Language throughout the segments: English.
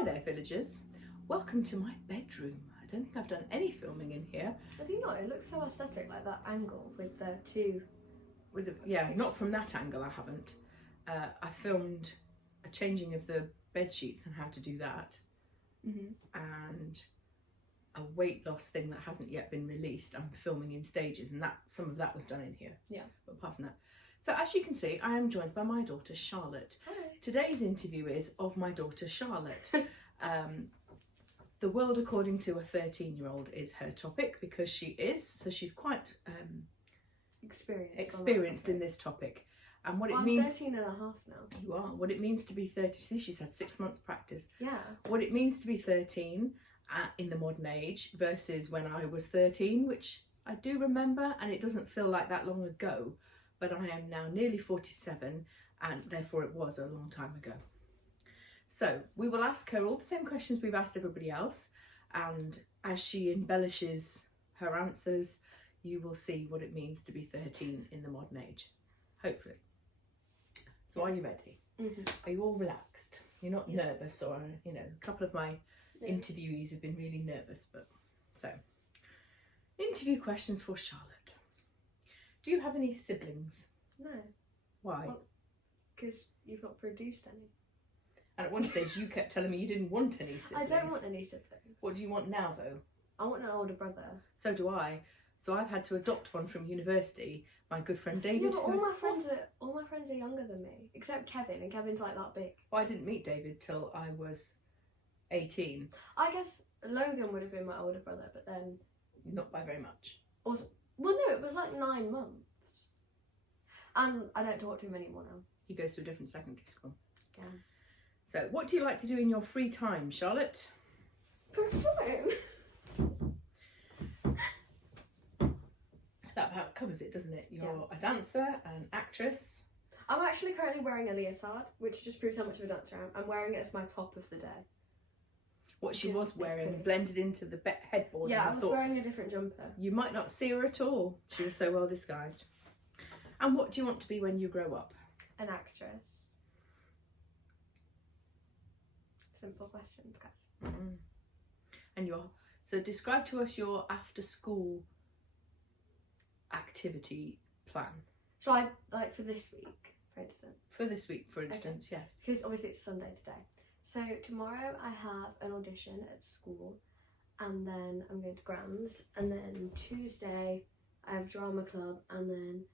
Hi there, villagers. Welcome to my bedroom. I don't think I've done any filming in here. Have you not? It looks so aesthetic, like that angle with the two. Not from that angle. I haven't. I filmed a changing of the bed sheets and how to do that, and a weight loss thing that hasn't yet been released. I'm filming in stages, and some of that was done in here. Yeah. But apart from that, so as you can see, I am joined by my daughter Charlotte. Hi. Today's interview is of my daughter Charlotte. The world according to a 13-year-old is her topic because she's quite experienced in this topic. And what it means... I'm 13 and a half now. You are. What it means to be 30... See, she's had 6 months practice. Yeah. What it means to be 13 in the modern age versus when I was 13, which I do remember, and it doesn't feel like that long ago, but I am now nearly 47, and therefore it was a long time ago. So we will ask her all the same questions we've asked everybody else, and as she embellishes her answers, you will see what it means to be 13 in the modern age, hopefully. So are you ready? Are you all relaxed? You're not nervous, or, you know, a couple of my interviewees have been really nervous, but so. Interview questions for Charlotte. Do you have any siblings? No. Why? Because you've not produced any. And at one stage you kept telling me you didn't want any siblings. I don't want any siblings. What do you want now though? I want an older brother. So do I. So I've had to adopt one from university. My good friend David. Yeah, but all my friends are younger than me, except Kevin, and Kevin's like that big. Well, I didn't meet David till I was 18. I guess Logan would have been my older brother, but then Not by very much. also, well, no, it was like 9 months, and I don't talk to him anymore now. He goes to a different secondary school. Yeah. So what do you like to do in your free time, Charlotte? Perform. That about covers it, doesn't it? You're Yeah. a dancer, an actress. I'm actually currently wearing a leotard, which just proves how much of a dancer I am. I'm wearing it as my top of the day. What she Because was it's wearing pretty. blended into the headboard. Yeah, and I was thought, wearing a different jumper. you might not see her at all. She was so well disguised. And what do you want to be when you grow up? An actress. Simple questions, guys. And so describe to us your after school activity plan. So I, like for this week, for instance. For this week, for instance, yes. Because obviously it's Sunday today. So tomorrow I have an audition at school, and then I'm going to Grand's, and then Tuesday I have drama club, and then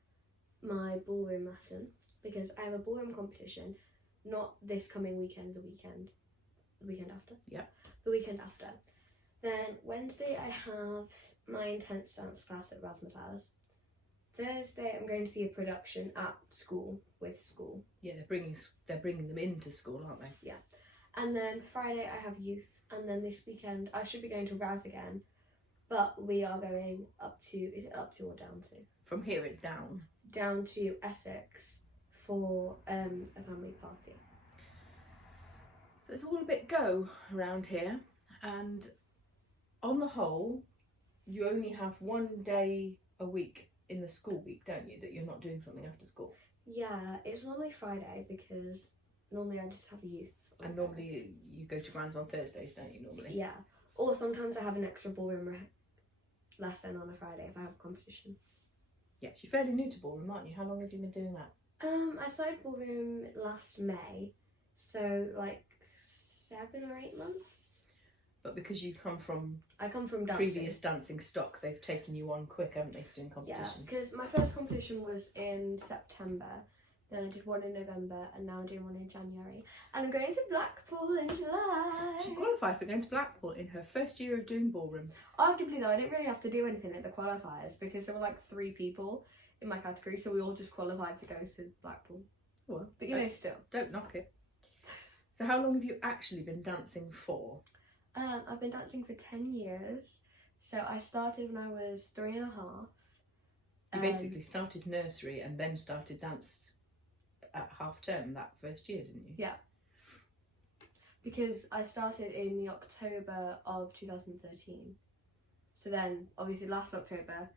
my ballroom lesson, because I have a ballroom competition, not this coming weekend, the weekend after. Yeah. The weekend after. Then Wednesday I have my intense dance class at Razzmatazz. Thursday I'm going to see a production at school with school. Yeah, they're bringing them into school, aren't they? Yeah. And then Friday I have youth, and then this weekend I should be going to Raz again, but we are going up to, is it up to or down to? From here it's down. Down to Essex for a family party. So it's all a bit go around here, and on the whole, you only have one day a week in the school week, don't you, that you're not doing something after school? Yeah, it's normally Friday because normally I just have youth. And normally you go to Grand's on Thursdays, don't you, normally? Yeah, or sometimes I have an extra ballroom lesson on a Friday if I have a competition. Yes, you're fairly new to ballroom, aren't you? How long have you been doing that? I started ballroom last May, so like 7 or 8 months. But because you come from I come from dancing. previous dancing stock, they've taken you on quick, haven't they, to doing Yeah, competition? because my first competition was in September, then I did one in November, and now I'm doing one in January. And I'm going to Blackpool in July. She qualified for going to Blackpool in her first year of doing ballroom. Arguably though, I didn't really have to do anything at the qualifiers because there were like 3 people in my category, so we all just qualified to go to Blackpool. Well, But you know, still. don't knock it. So how long have you actually been dancing for? I've been dancing for 10 years. So I started when I was 3.5. You basically started nursery and then started dance at half term that first year, didn't you? Yeah. Because I started in the October of 2013. So then, obviously last October,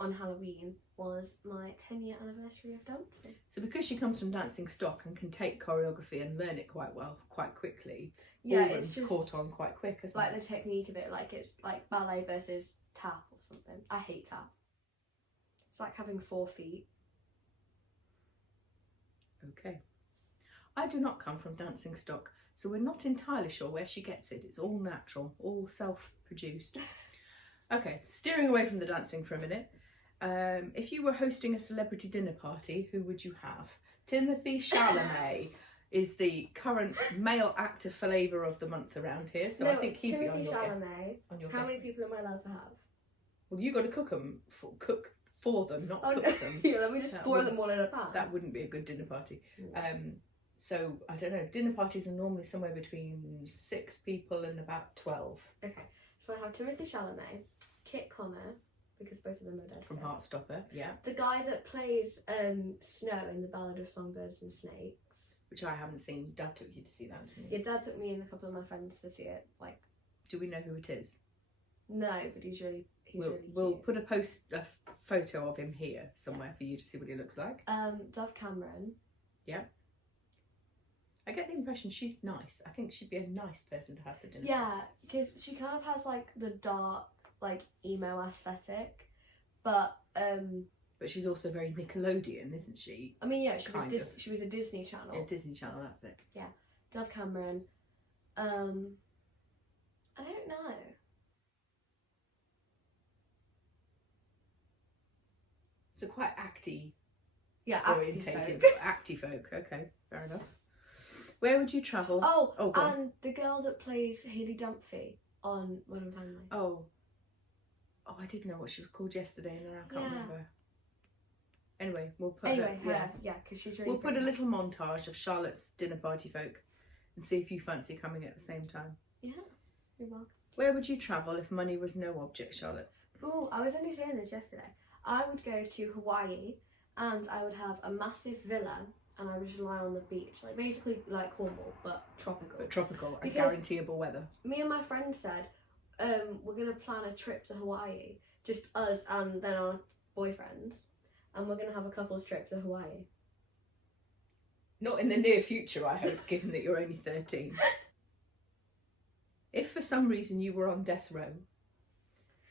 on Halloween was my 10-year anniversary of dancing. So because she comes from dancing stock and can take choreography and learn it quite well, quite quickly, Yeah, Ballroom's it's just caught on quite quick, isn't like it? the technique of it, like it's like ballet versus tap or something. I hate tap. It's like having 4 feet. Okay. I do not come from dancing stock, so we're not entirely sure where she gets it. It's all natural, all self-produced. Okay, steering away from the dancing for a minute. If you were hosting a celebrity dinner party, who would you have? Timothy Chalamet is the current male actor flavour of the month around here, so I think he'd be on your Chalamet. How many guest. people am I allowed to have? Well, you got to cook for them, not cook them. Yeah, let me just That pour them wouldn't- all in a pan. That wouldn't be a good dinner party. Mm. So I don't know. Dinner parties are normally somewhere between 6 people and about 12 Okay, so I have Timothy Chalamet, Kit Connor, because both of them are dead. from Heartstopper. Yeah, The guy that plays Snow in the Ballad of Songbirds and Snakes. which I haven't seen. Dad took you to see that, didn't he? Your dad took me and a couple of my friends to see it. Like, Do we know who it is? no, but he's really We'll cute. put a photo of him here somewhere for you to see what he looks like. Dove Cameron. I get the impression she's nice. I think she'd be a nice person to have for dinner. Yeah, because she kind of has like the dark, like emo aesthetic, but But she's also very Nickelodeon, isn't she? I mean, yeah, Kind of. she was a Disney Channel. Yeah, Disney Channel, that's it. Dove Cameron. I don't know. So quite acty Yeah, orientated. Acty folk. Okay, fair enough. Where would you travel? Oh, go on. and the girl that plays Hayley Dunphy on Modern Family. Oh, I did know what she was called yesterday, and I can't Yeah. remember. Anyway, we'll put Anyway, her, yeah, because she's really. we'll put a pretty. little montage of Charlotte's dinner party folk, and see if you fancy coming at the same time. Yeah, you're welcome. Where would you travel if money was no object, Charlotte? Oh, I was only saying this yesterday. I would go to Hawaii, and I would have a massive villa, and I would just lie on the beach, like basically like Cornwall, but tropical. But tropical and Because- guaranteeable weather. Me and my friend said, we're gonna plan a trip to Hawaii, just us and then our boyfriends, and we're gonna have a couple's trip to Hawaii. Not in the near future, I hope, given that you're only 13. If for some reason you were on death row,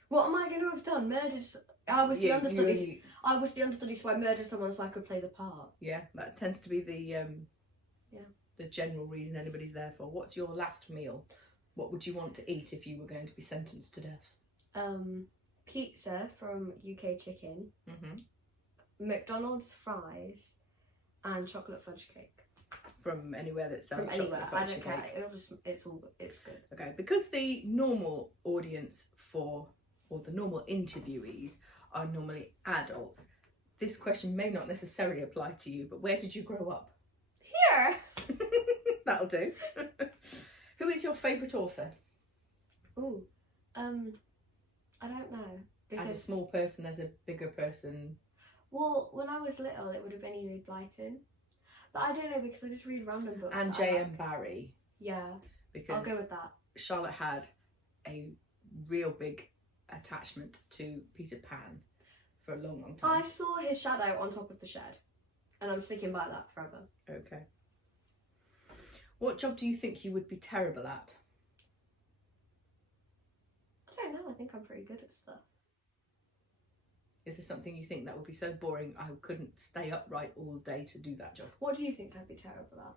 What am I gonna have done? Murdered? I was the you understudy. only- I was the understudy, so I murdered someone so I could play the part. yeah, that tends to be the general reason anybody's there for. What's your last meal? What would you want to eat if you were going to be sentenced to death? Pizza from UK Chicken, Mm-hmm. McDonald's fries, and chocolate fudge cake. From anywhere that sells From anywhere, chocolate I fudge don't care. cake. It's good. Okay, because the normal audience or the normal interviewees are normally adults, this question may not necessarily apply to you, but where did you grow up? Here. That'll do. Who is your favourite author? Ooh, I don't know As a because small person, as a bigger person? well, when I was little, it would have been Enid Blyton, but I don't know because I just read random books. And that I J.M. like. Barrie, Yeah, because I'll go with that. Charlotte had a real big attachment to Peter Pan for a long, long time. I saw his shadow on top of the shed, and I'm sticking by that forever. Okay. What job do you think you would be terrible at? I don't know. I think I'm pretty good at stuff. Is there something you think that would be so boring I couldn't stay upright all day to do that job? What do you think I'd be terrible at?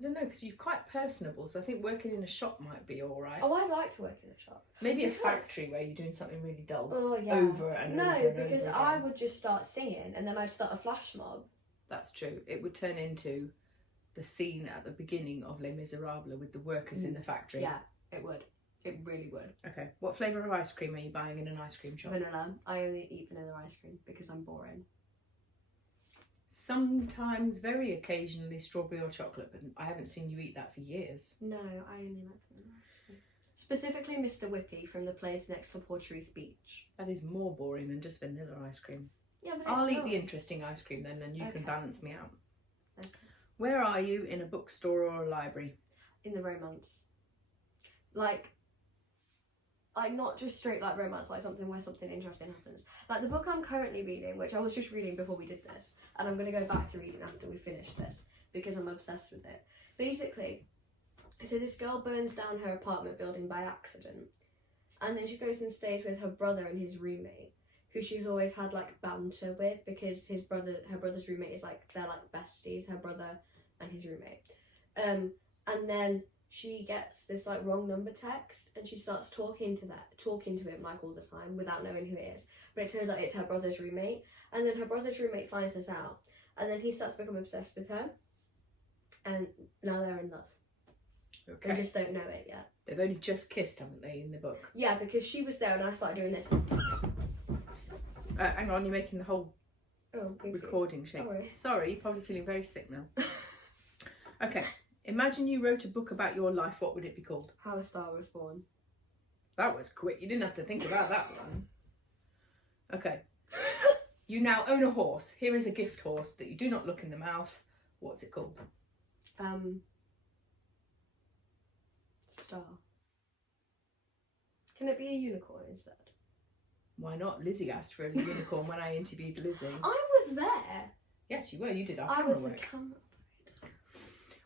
I don't know, because you're quite personable, so I think working in a shop might be all right. Oh, I'd like to work in a shop. Maybe a because- factory where you're doing something really dull. Oh yeah. Over and no, over and because over I again. would just start singing, and then I'd start a flash mob. That's true. It would turn into the scene at the beginning of Les Miserables with the workers in the factory. Yeah, it would. It really would. Okay. What flavour of ice cream are you buying in an ice cream shop? Vanilla. I only eat vanilla ice cream because I'm boring. Sometimes, very occasionally, strawberry or chocolate, but I haven't seen you eat that for years. No, I only like vanilla ice cream. Specifically Mr. Whippy from the place next to Portruth Beach. That is more boring than just vanilla ice cream. Yeah, but I'll it's eat not. the interesting ice cream then, and you can Okay. balance me out. Okay. Where are you, in a bookstore or a library? In the romance. Like, like not just straight like romance, like something where something interesting happens. Like the book I'm currently reading, which I was just reading before we did this, and I'm going to go back to reading after we finish this because I'm obsessed with it. Basically, so this girl burns down her apartment building by accident, and then she goes and stays with her brother and his roommate, who she's always had like banter with because her brother's roommate is like, they're like besties, her brother and his roommate. And then she gets this like wrong number text, and she starts talking to him like all the time without knowing who it is. But it turns out it's her brother's roommate, and then her brother's roommate finds this out, and then he starts to become obsessed with her, and now they're in love. Okay. They just don't know it yet. They've only just kissed, haven't they, in the book? Yeah, because she was there and I started doing this. Hang on, you're making the whole recording shake. Sorry, you're probably feeling very sick now. Okay, imagine you wrote a book about your life. What would it be called? How a Star Was Born. That was quick. You didn't have to think about that one. Okay. You now own a horse. Here is a gift horse that you do not look in the mouth. What's it called? Star. Can it be a unicorn instead? Why not? Lizzie asked for a unicorn when I interviewed Lizzie. I was there. Yes, you were. You did our I camera was work. the camera.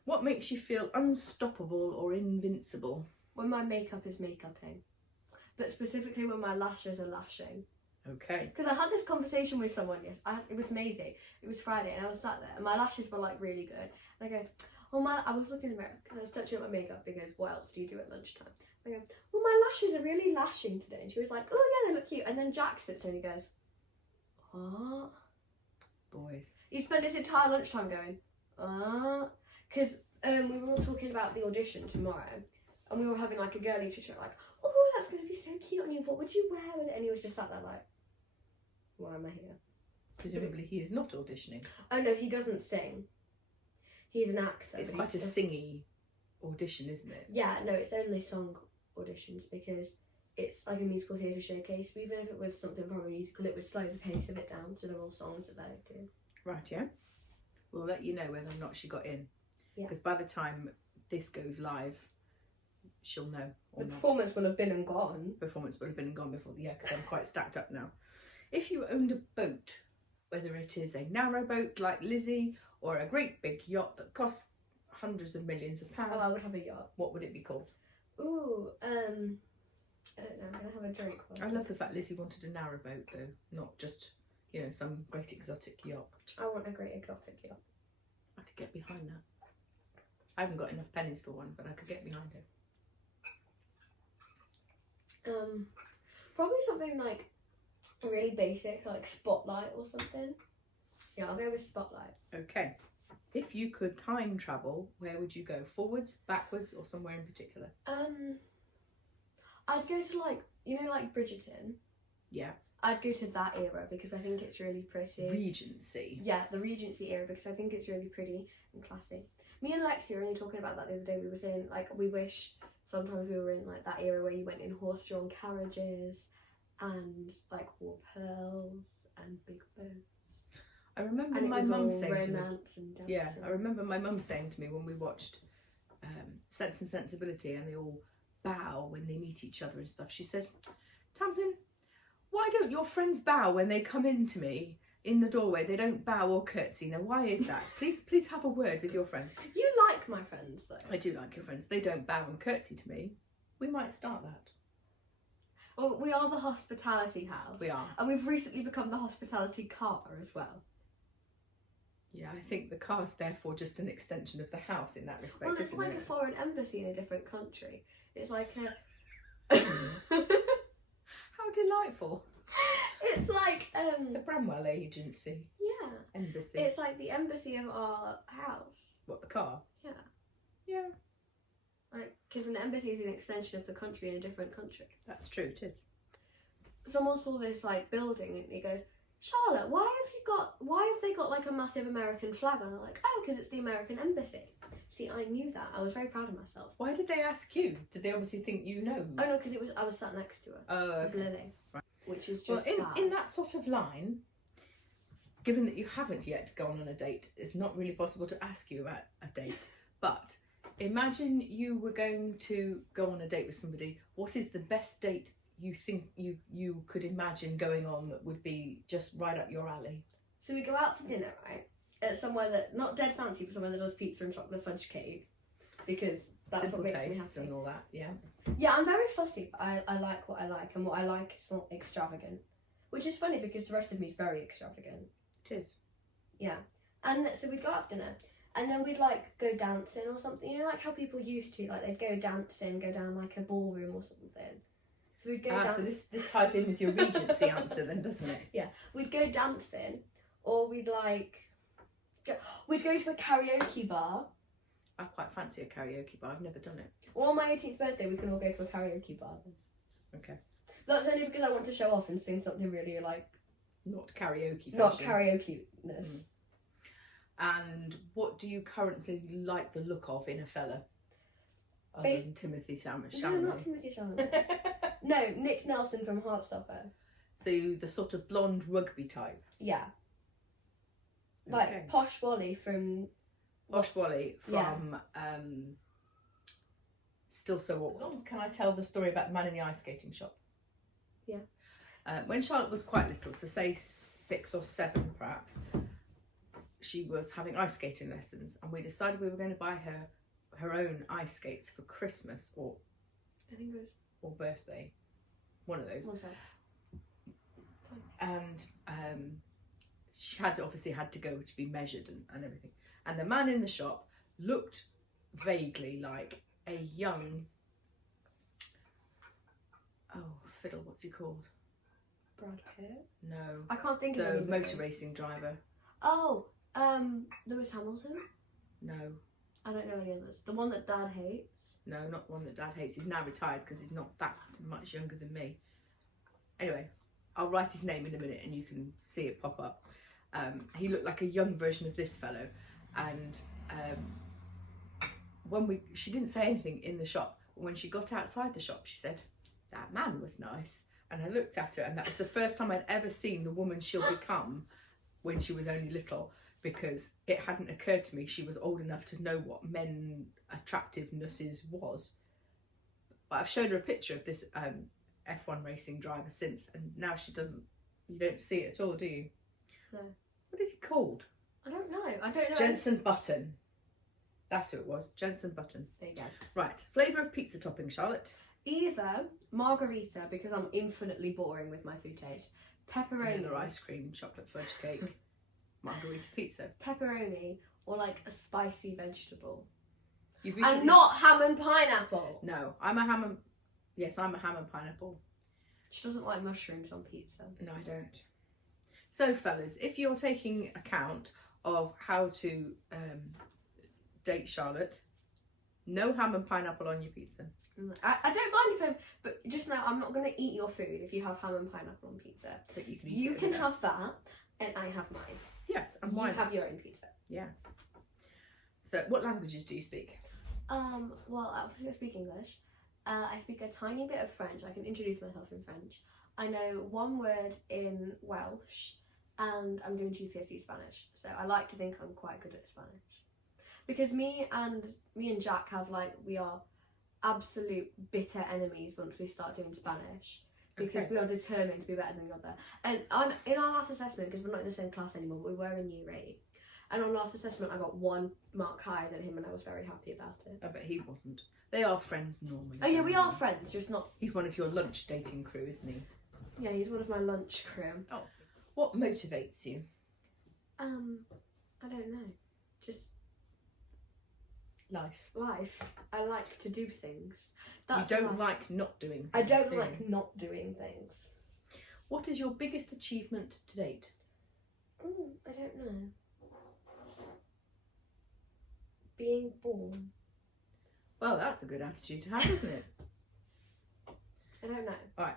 What makes you feel unstoppable or invincible? When my makeup is makeuping, but specifically when my lashes are lashing. Okay. Because I had this conversation with someone, it was Maisie, it was Friday, and I was sat there, and my lashes were like really good, and I go, oh my, I was looking in the mirror, because I was touching up my makeup, because what else do you do at lunchtime? I go, well my lashes are really lashing today, and she was like, oh yeah, they look cute, and then Jack sits there and he goes, what? Boys. He spent his entire lunchtime going, because we were all talking about the audition tomorrow, and we were having like a girly chit-chat, like, oh that's going to be so cute on you, what would you wear with it? And he was just sat there like, why am I here? Presumably he is not auditioning. Oh no, he doesn't sing. He's an actor. It's quite a singy audition, isn't it? Yeah, no, it's only song auditions because it's like a musical theatre showcase. So even if it was something from a musical, it would slow the pace of it down, so they're all songs that they do. Right, yeah. We'll let you know whether or not she got in. Yeah. Because by the time this goes live, she'll know. The performance will have been and gone. Performance will have been and gone before, yeah, because I'm quite stacked up now. If you owned a boat, whether it is a narrow boat like Lizzie or a great big yacht that costs hundreds of millions of pounds, Oh, I would have a yacht. what would it be called? Ooh, I don't know, I'm going to have a drink. I love the fact Lizzie wanted a narrow boat though, not just, you know, some great exotic yacht. I want a great exotic yacht. I could get behind that. I haven't got enough pennies for one, but I could get behind it. Probably something like really basic, like Spotlight or something. Yeah, I'll go with Spotlight. Okay. If you could time travel, where would you go? Forwards, backwards, or somewhere in particular? I'd go to like, you know, like Bridgerton. Yeah. I'd go to that era because I think it's really pretty. Regency. Yeah, the Regency era because I think it's really pretty and classy. Me and Lexi were only talking about that the other day. We were saying like we wish sometimes we were in like that era where you went in horse-drawn carriages and like wore pearls and big bows. I remember And my it was mum all saying to me, romance and dancing. yeah, I remember my mum saying to me when we watched Sense and Sensibility and they all bow when they meet each other and stuff. She says, Tamsin, why don't your friends bow when they come into me in the doorway? They don't bow or curtsy. Now, why is that? Please have a word with your friends. You like my friends though. I do like your friends. They don't bow and curtsy to me. We might start that. Well, we are the hospitality house. We are. And we've recently become the hospitality car as well. Yeah, I think the car's therefore just an extension of the house in that respect. Well, it's isn't like it? a foreign embassy in a different country. It's like a... How delightful. It's like, The Bramwell Agency. yeah. Embassy. It's like the embassy of our house. What, the car? Yeah. Yeah, Like, because an embassy is an extension of the country in a different country. that's true, it is. Someone saw this like building and he goes, Charlotte, why have they got like a massive American flag on? I'm like, oh, because it's the American embassy. See, I knew that. I was very proud of myself. Why did they ask you? Did they obviously think you know? Oh no, because I was sat next to her. Oh, With okay. Lily. Right. Which is Well, just sad. in that sort of line, given that you haven't yet gone on a date, it's not really possible to ask you about a date. But Imagine you were going to go on a date with somebody. What is the best date you think you could imagine going on that would be just right up your alley? So we go out for dinner, right? At somewhere that, not dead fancy, but somewhere that does pizza and chocolate fudge cake. Because that's Simple what makes me tastes happy. and all that, yeah. Yeah, I'm very fussy. I like what I like, and what I like is not extravagant. Which is funny because the rest of me is very extravagant. It is. Yeah. And so we'd go out for dinner, and then we'd like go dancing or something. You know, like how people used to, like they'd go dancing, go down like a ballroom or something. So we'd go So this ties in with your Regency answer then, doesn't it? Yeah, we'd go dancing, or we'd we'd go to a karaoke bar. I quite fancy a karaoke bar. I've never done it. Or on my 18th birthday, we can all go to a karaoke bar. Okay. That's only because I want to show off and sing something really like Not karaoke. not fashion. karaoke-ness. And what do you currently like the look of in a fella? Other Bas- than Timothy Chalamet. No, not Timothy Chalamet. No, Nick Nelson from Heartstopper. So the sort of blonde rugby type. Yeah, Okay. like Posh Wally from. Posh Wally Yeah. from Still So What? Can I tell the story about the man in the ice skating shop? Yeah. When Charlotte was quite little, so say 6 or 7 perhaps, she was having ice skating lessons, and we decided we were going to buy her own ice skates for Christmas or I think it was. birthday, one of those. One sec. And she had obviously had to go to be measured and everything. And the man in the shop looked vaguely like a young, fiddle, what's he called? Brad Pitt. No, I can't think of the anybody. motor racing driver. Oh, Lewis Hamilton. No, I don't know any others. The one that Dad hates. no, not the one that Dad hates. He's now retired because he's not that much younger than me. Anyway, I'll write his name in a minute and you can see it pop up. He looked like a young version of this fellow, and she didn't say anything in the shop, but when she got outside the shop, she said, "That man was nice." And I looked at her, and that was the first time I'd ever seen the woman she'll become when she was only little, because it hadn't occurred to me she was old enough to know what men attractivenesses was. But I've showed her a picture of this F1 racing driver since, and now she doesn't. You don't see it at all, do you? No. What is he called? I don't know. Jensen Button. That's who it was. Jensen Button. There you go. Right. Flavour of pizza topping, Charlotte. Either margarita, because I'm infinitely boring with my food taste. Pepperoni. Vanilla ice cream, chocolate fudge cake, margarita pizza. Pepperoni, or like a spicy vegetable. You've And not ham and pineapple. No, I'm a ham and... Yes, I'm a ham and pineapple. She doesn't like mushrooms on pizza. No, I don't. So, fellas, if you're taking account of how to date Charlotte, no ham and pineapple on your pizza. I don't mind but just know I'm not going to eat your food if you have ham and pineapple on pizza. But you can eat You it can again. have that, and I have mine. Yes, and You why have not? your own pizza. Yeah. So, what languages do you speak? Well, obviously I speak English. I speak a tiny bit of French. I can introduce myself in French. I know one word in Welsh, and I'm doing GCSE Spanish. So I like to think I'm quite good at Spanish. Because me and Jack we are absolute bitter enemies once we start doing Spanish. Because Okay. we are determined to be better than the other. And in our last assessment, because we're not in the same class anymore, but we were in year 8. And on last assessment, I got 1 mark higher than him, and I was very happy about it. I bet he wasn't. They are friends normally. Oh yeah, we are friends, just not. He's one of your lunch dating crew, isn't he? Yeah, he's one of my lunch crew. What motivates you? I don't know. Just Life. life. I like to do things. You don't life. like not doing things, I don't do you? like not doing things. What is your biggest achievement to date? I don't know. Being born. Well, that's a good attitude to have, isn't it? I don't know.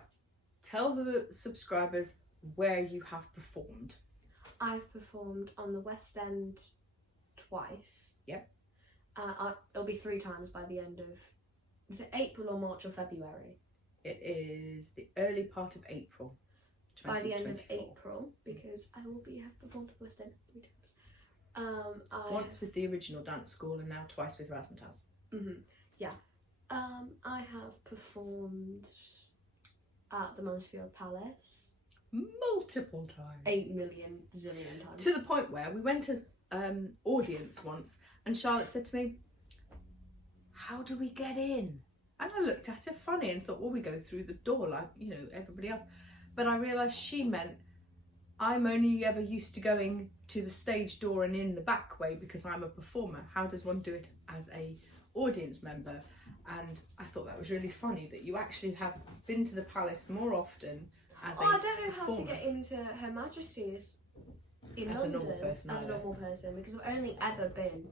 Tell the subscribers where you have performed. I've performed on the West End twice. Yep. It'll be 3 times by the end of, is it April or March or February? It is the early part of April. By the end of 2024. April, because I will have performed at West End 3 times. Once with the original dance school and now twice with Razzmatazz. Yeah. I have performed at the Mansfield Palace Multiple times. 8 million zillion times. To the point where we went as audience once, and Charlotte said to me, "How do we get in?" And I looked at her funny and thought, well, we go through the door like, you know, everybody else. But I realised she meant I'm only ever used to going to the stage door and in the back way because I'm a performer. How does one do it as a audience member? And I thought that was really funny that you actually have been to the palace more often as a I don't know how to performer. get into Her Majesty's in As a London normal person, as a either. normal person, because I've only ever been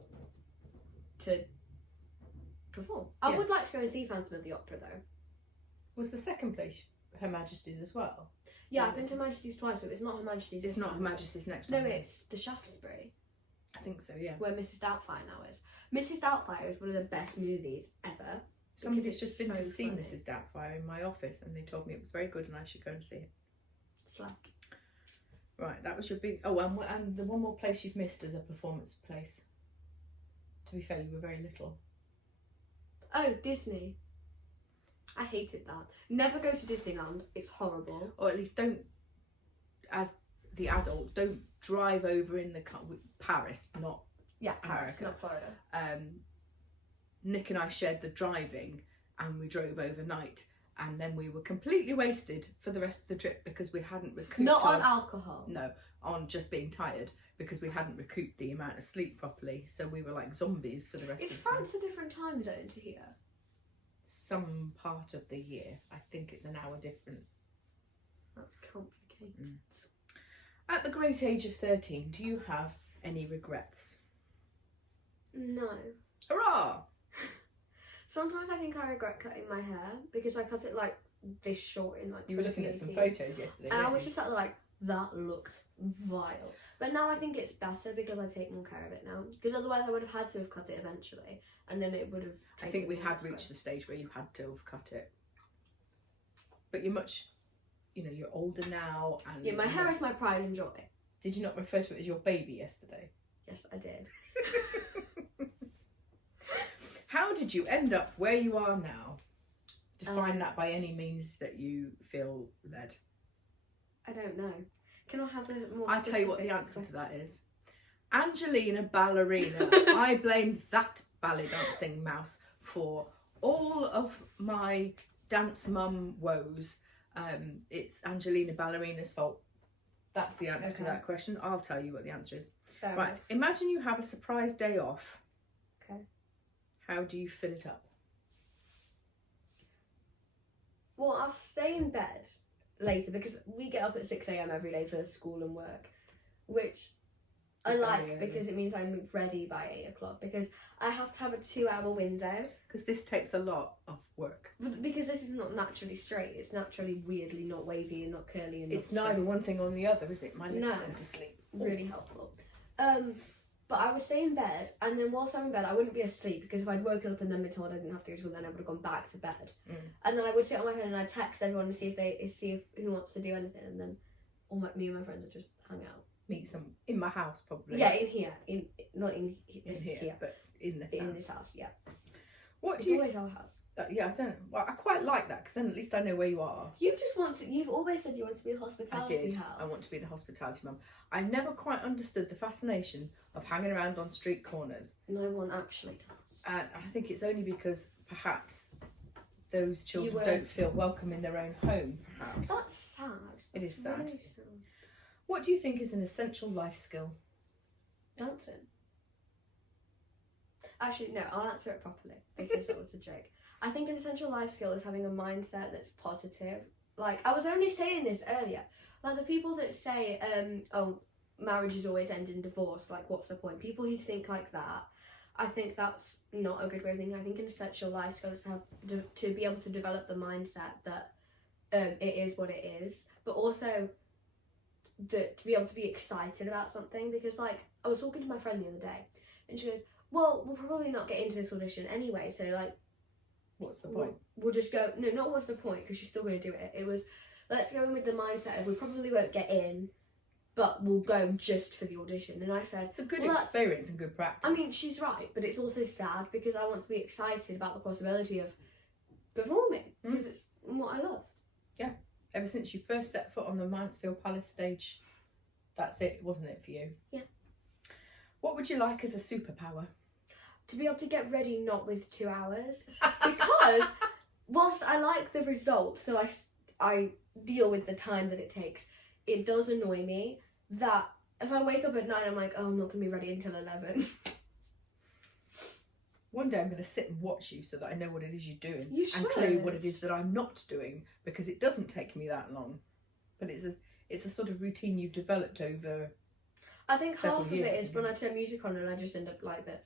to perform. I Yeah. would like to go and see Phantom of the Opera though. Was the second place Her Majesty's as well? Yeah, Yeah. I've been to Her Majesty's twice, but it's not Her Majesty's. It's this not Her time, is it? Majesty's next No, time. it's the Shaftesbury, I think so, yeah. where Mrs. Doubtfire now is. Mrs. Doubtfire is one of the best movies ever. Somebody's it's just been to so see funny. Mrs. Doubtfire in my office and they told me it was very good and I should go and see it. Slap. Right, that was your big... Oh, and the one more place you've missed as a performance place. To be fair, you were very little. Oh, Disney. I hated that. Never go to Disneyland. It's horrible. Or at least don't, as the adult, don't drive over in the car with Paris, not Yeah, Paris, America. not Florida. Nick and I shared the driving and we drove overnight and then we were completely wasted for the rest of the trip because we hadn't recouped Not on our- alcohol. No, on just being tired because we hadn't recouped the amount of sleep properly, so we were like zombies for the rest Is of the time. France a different time zone to here? Some part of the year, I think it's an hour different. That's complicated. At the great age of 13, do you have any regrets? No. Hurrah! Sometimes I think I regret cutting my hair because I cut it like this short in like You were looking at some 2018. photos yesterday, And I weren't was you? just sat there like, that looked vile. But now I think it's better because I take more care of it now. Because otherwise I would have had to have cut it eventually. And then it would have I think we taken had more reached the time. stage where you had to have cut it. But you're much, you know, you're older now and... Yeah, my hair is my pride and joy. Did you not refer to it as your baby yesterday? Yes, I did. How did you end up where you are now? Define that by any means that you feel led. I don't know. Can I have a more I'll tell you what the specific answer to that is. Angelina Ballerina. I blame that ballet dancing mouse for all of my dance mum woes. It's Angelina Ballerina's fault. That's the answer to Okay. that question. I'll tell you what the answer is. Fair Right, enough. imagine you have a surprise day off. Okay. How do you fill it up? Well, I'll stay in bed later because we get up at 6 a.m. every day for school and work, which I It's very like early. because it means I'm ready by 8 o'clock because I have to have a 2-hour window Because this takes a lot of work. because this is not naturally straight. It's naturally weirdly not wavy and not curly and It's not neither straight. one thing or the other, is it? My lips No. gone to sleep. Really helpful. But I would stay in bed, and then whilst I'm in bed, I wouldn't be asleep because if I'd woken up and then been told I didn't have to go to school, then I would have gone back to bed. Mm. And then I would sit on my phone and I'd text everyone to see if who wants to do anything, and then me and my friends would just hang out. Meet some in my house, probably. Yeah, in here, not in in here, here, but in this in house. this house. Yeah, What it's do you? always our house. Yeah, I don't know. Well, I quite like that because then at least I know where you are. You just want to. You've always said you want to be a I hospitality did. house. I want to be the hospitality mum. I never quite understood the fascination of hanging around on street corners, No one actually does. and I think it's only because perhaps those children were- don't feel welcome in their own home. Perhaps. That's sad. It is That's sad. really sad. What do you think is an essential life skill? Dancing. Actually, no, I'll answer it properly because that was a joke. I think an essential life skill is having a mindset that's positive. Like, I was only saying this earlier. Like, the people that say, oh, marriages always end in divorce, like, what's the point? People who think like that, I think that's not a good way of thinking. I think an essential life skill is to be able to develop the mindset that it is what it is, but also to be able to be excited about something. Because, like, I was talking to my friend the other day, and she goes, well, we'll probably not get into this audition anyway, so, like, What's the point? we'll just go, no, not what's the point, because she's still going to do it. It was, let's go in with the mindset of we probably won't get in, but will go just for the audition. And I said, It's a good well, that's- experience and good practice. I mean, she's right, but it's also sad because I want to be excited about the possibility of performing because it's what I love. Ever since you first set foot on the Mansfield Palace stage, that's it, wasn't it, for you? Yeah. What would you like as a superpower? To be able to get ready not with 2 hours, because whilst I like the result, so I deal with the time that it takes, it does annoy me that if I wake up at 9, I'm like, oh, I'm not going to be ready until 11. One day I'm going to sit and watch you so that I know what it is you're doing. You And clearly should. what it is that I'm not doing, because it doesn't take me that long. But it's a sort of routine you've developed over... I think Several half of years, it I is think. when I turn music on and I just end up like this.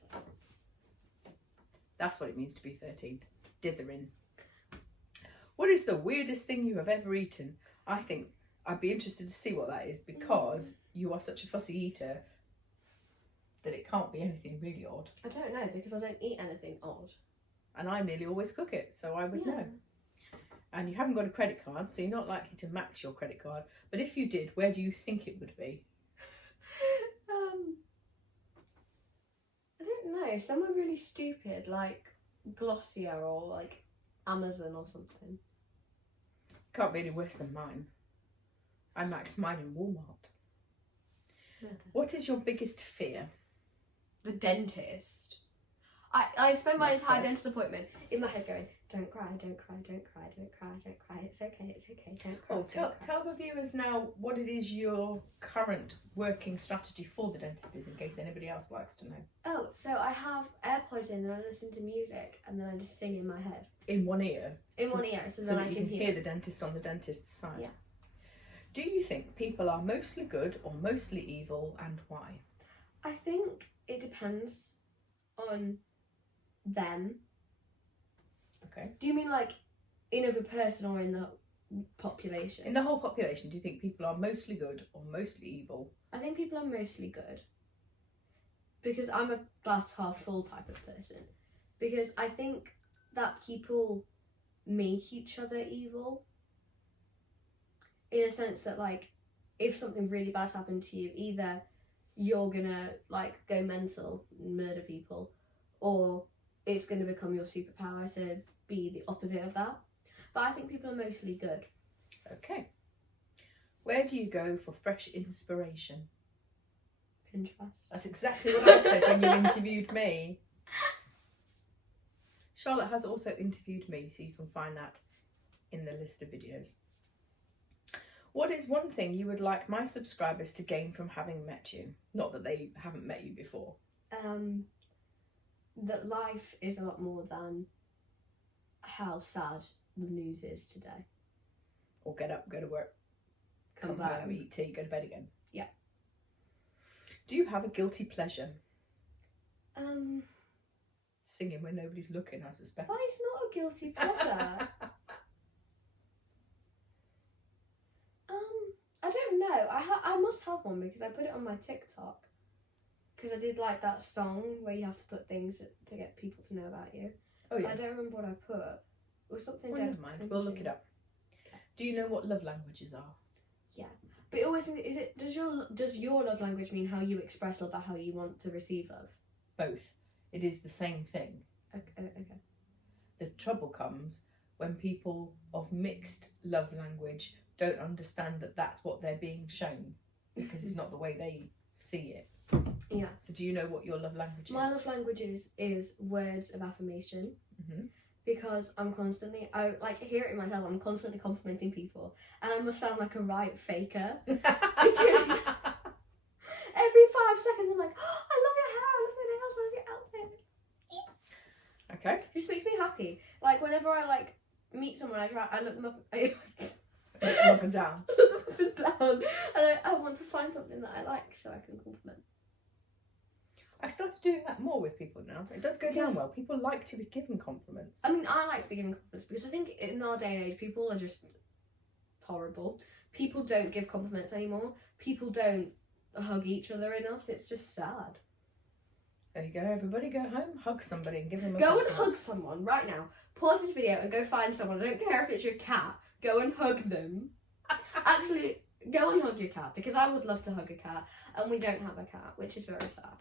That's what it means to be 13. Dithering. What is the weirdest thing you have ever eaten? I think I'd be interested to see what that is, because you are such a fussy eater that it can't be anything really odd. I don't know because I don't eat anything odd. And I nearly always cook it, so I would know. And you haven't got a credit card, so you're not likely to max your credit card. But if you did, where do you think it would be? I don't know. Somewhere really stupid like Glossier or like Amazon or something. Can't be any worse than mine. I maxed mine in Walmart. What is your biggest fear? The dentist. I spent my That's entire sad. dentist appointment in my head going, don't cry, don't cry, don't cry, don't cry, don't cry. It's okay, don't cry. Oh, don't cry." tell the viewers now what it is your current working strategy for the dentist is, in case anybody else likes to know. Oh, so I have AirPods in and I listen to music and then I just sing in my head. In one ear, In So- one ear, so so then that I you can can hear. hear the dentist on the dentist's side. Yeah. Do you think people are mostly good or mostly evil, and why? I think it depends on them. Okay. Do you mean like in of a person or in the population? In the whole population, do you think people are mostly good or mostly evil? I think people are mostly good. Because I'm a glass half full type of person. Because I think that people make each other evil. In a sense that like if something really bad's happened to you, either you're gonna like go mental and murder people, or it's gonna become your superpower to be the opposite of that. But I think people are mostly good. Okay. Where do you go for fresh inspiration? Pinterest. That's exactly what I said when you interviewed me. Charlotte has also interviewed me, so you can find that in the list of videos. What is one thing you would like my subscribers to gain from having met you? Not that they haven't met you before. That life is a lot more than how sad the news is today. Or get up, go to work, Come come home, home. eat tea, go to bed again. Yeah. Do you have a guilty pleasure? Um, Singing when nobody's looking, I suspect. that is not a guilty pleasure. I don't know. I must have one because I put it on my TikTok. Because I did like that song where you have to put things to get people to know about you. Oh yeah. I don't remember what I put. It was something. Well, never mind. We'll look it up. Do you know what love languages are? But it always is it. Does your love language mean how you express love or how you want to receive love? Both. It is the same thing. Okay. The trouble comes when people of mixed love language don't understand that that's what they're being shown, because it's not the way they see it. Yeah. So do you know what your love language is? My love language is words of affirmation. Mhm. Because I'm constantly, I like hear it in myself, I'm constantly complimenting people. And I must sound like a right faker. Because every 5 seconds I'm like, oh, I love your hair, I love your nails, I love your outfit. Okay. It just makes me happy. Like whenever I like meet someone, I look them up, I Up and down. look them up and down. And I want to find something that I like so I can compliment. I've started doing that more with people now. It does go down Because- well. People like to be given compliments. I mean, I like to be given compliments because I think in our day and age, people are just horrible. People don't give compliments anymore. People don't hug each other enough. It's just sad. There you go, everybody go home, hug somebody and give them a Go and compliment. hug someone right now. Pause this video and go find someone. I don't care if it's your cat. Go and hug them. Actually, Go and hug your cat, because I would love to hug a cat, and we don't have a cat, which is very sad.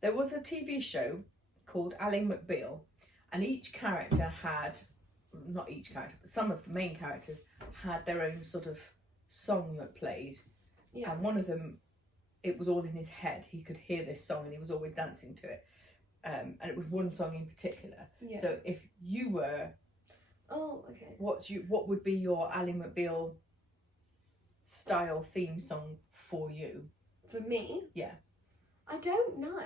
There was a TV show called Ally McBeal, and each character had, not each character, but some of the main characters had their own sort of song that played. Yeah. And one of them, it was all in his head. He could hear this song and he was always dancing to it. And it was one song in particular. Yeah. So if you were, Oh, okay. what would be your Ally McBeal style theme song for you? For me? Yeah. I don't know.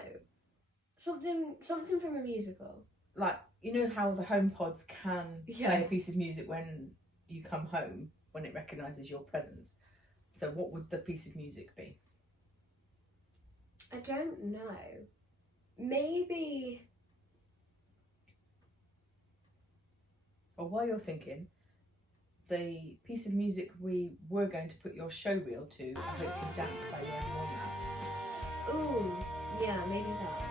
Something from a musical. Like, you know how the HomePods can Yeah. play a piece of music when you come home, when it recognises your presence. So what would the piece of music be? I don't know. Maybe. Or while you're thinking, the piece of music we were going to put your show reel to, I Hope You Dance by Leanne Warner, Ooh, yeah, maybe that.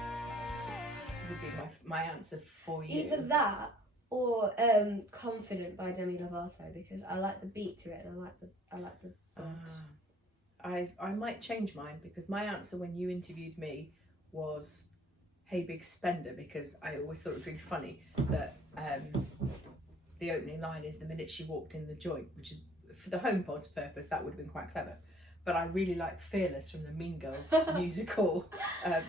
would be my answer for you. Either that or Confident by Demi Lovato, because I like the beat to it and I like the box. I might change mine, because my answer when you interviewed me was Hey Big Spender, because I always thought it was really funny that the opening line is the minute she walked in the joint, which is, for the HomePod's purpose, that would have been quite clever. But I really like Fearless from the Mean Girls musical,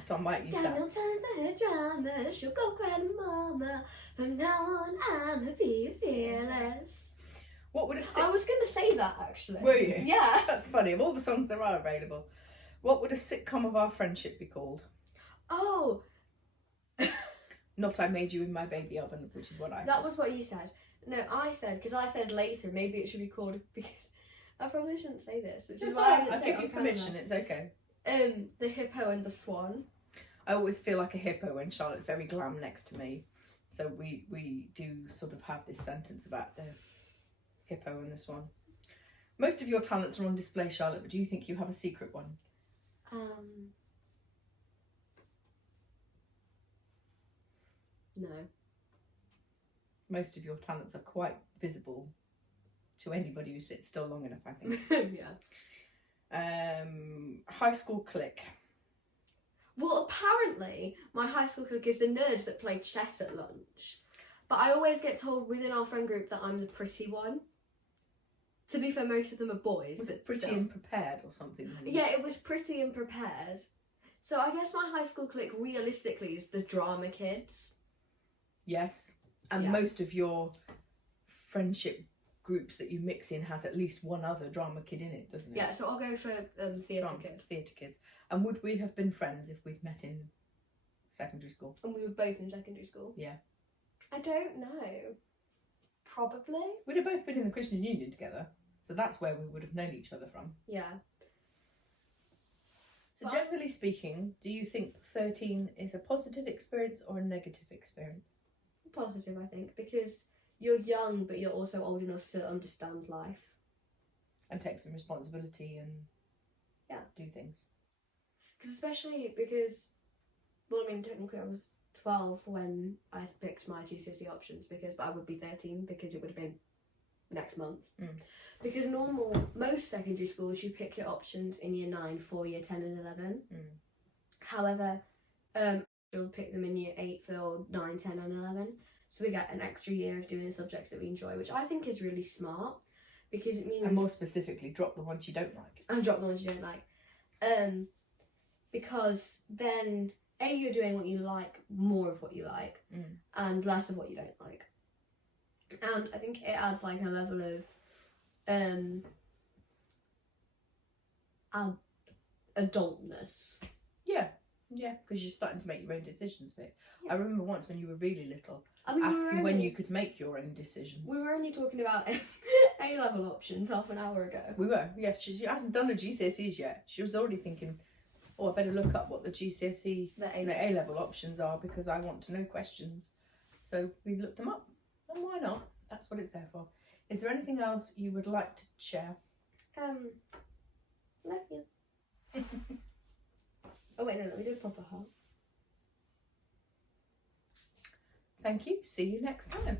so I might use Got that. no time for her drama, she'll go cry to mama. From now on, I'ma be fearless. What would a I was going to say that, actually. Were you? Yeah. That's funny. Of all the songs there are available, what would a sitcom of our friendship be called? Oh, Not I Made You in My Baby Oven, which is what I said. that was what you said. No, I said, because I said later, maybe it should be called, because I probably shouldn't say this, which is It's why I fine. didn't I'll say give it you on camera. permission. It's okay. The Hippo and the Swan. I always feel like a hippo when Charlotte's very glam next to me. So we do sort of have this sentence about the hippo and the swan. Most of your talents are on display, Charlotte, but do you think you have a secret one? No. Most of your talents are quite visible to anybody who sits still long enough, I think. Yeah. High school clique. Well, apparently, my high school clique is the nerds that play chess at lunch. But I always get told within our friend group that I'm the pretty one. To be fair, most of them are boys. Was it but Pretty still. and Prepared or something? Yeah, it was Pretty and Prepared. So I guess my high school clique realistically is the drama kids. Yes. And Yeah. most of your friendship groups that you mix in has at least one other drama kid in it, doesn't it? Yeah, so I'll go for theatre kid. Theatre kids. And would we have been friends if we'd met in secondary school? And we were both in secondary school. Yeah. I don't know. Probably. We'd have both been in the Christian Union together, so that's where we would have known each other from. Yeah. So generally speaking, do you think 13 is a positive experience or a negative experience? Positive, I think, because you're young, but you're also old enough to understand life. And take some responsibility and do things. Especially because, well, I mean, technically I was 12 when I picked my GCSE options, but I would be 13 because it would have been next month. Because most secondary schools, you pick your options in year 9 for year 10 and 11. However, you'll pick them in year 8 for 9, 10 and 11. So we get an extra year of doing the subjects that we enjoy, which I think is really smart, because it means... And more specifically, drop the ones you don't like. And drop the ones you don't like. Because then, A, you're doing what you like, more of what you like, and less of what you don't like. And I think it adds like a level of adultness. Yeah, because you're starting to make your own decisions a bit. I remember once when you were really little, I mean, asking when you could make your own decisions. We were only talking about A-level options half an hour ago. We were, yes. She hasn't done her GCSEs yet. She was already thinking, oh, I better look up what the GCSE, the A-level options are, because I want to know questions. So we looked them up. And why not? That's what it's there for. Is there anything else you would like to share? Love you. Oh wait, no, we did a proper hug. Thank you. See you next time.